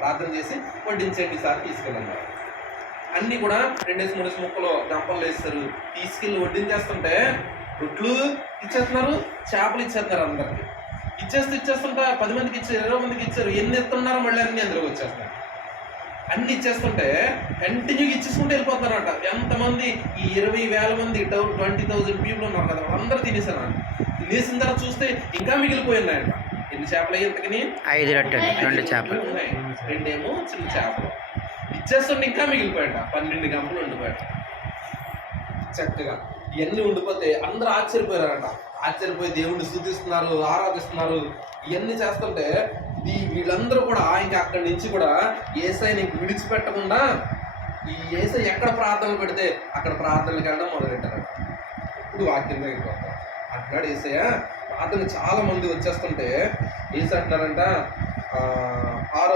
ప్రార్థన చేసి వడ్డించండి సార్ తీసుకెళ్ళన్నారు. అన్నీ కూడా 2 3 ముక్కలు గంపలు వేస్తారు. తీసుకెళ్ళి వడ్డించేస్తుంటే రొట్లు ఇచ్చేస్తున్నారు, చేపలు ఇచ్చేస్తున్నారు. అందరికి ఇచ్చేస్తుంటే 10 మందికి ఇచ్చారు, 20 మందికి ఇచ్చారు. ఎన్ని ఎత్తున్నారో మళ్ళీ అన్ని అందులోకి వచ్చేస్తున్నారు. అన్ని ఇచ్చేస్తుంటే కంటిన్యూగా ఇచ్చేసుకుంటూ వెళ్ళిపోతున్నారట. ఎంతమంది ఈ 20,000 మంది 20,000 పీపుల్ ఉన్నారు కదా, అందరూ తినేసారు. తినేసిన తర్వాత చూస్తే ఇంకా మిగిలిపోయినాయంట. ఎన్ని చేపలు అయ్యేంతకని 5 రొట్టెలు 2 చేపలు ఉన్నాయి, 2 చిన్న చేపలు. ఇచ్చేస్తుంటే ఇంకా మిగిలిపోయాట. 12 గంపలు ఉండిపోయాట. చక్కగా ఇవన్నీ ఉండిపోతే అందరూ ఆశ్చర్యపోయారట. ఆశ్చర్యపోయి దేవుణ్ణి స్తుతిస్తున్నారు, ఆరాధిస్తున్నారు. ఇవన్నీ చేస్తుంటే వీళ్ళందరూ కూడా ఇంకా అక్కడి నుంచి కూడా యేసయ్యని విడిచిపెట్టకుండా ఈ యేసయ్య ఎక్కడ ప్రార్థనలు పెడితే అక్కడ ప్రార్థనలకు వెళ్ళడం మొదలెట్టారట. ఇప్పుడు వాక్యం దగ్గరికి వస్తారు. అంటున్నాడు యేసయ్య, ప్రార్థన చాలా మంది వచ్చేస్తుంటే యేసు అంటున్నారంట 6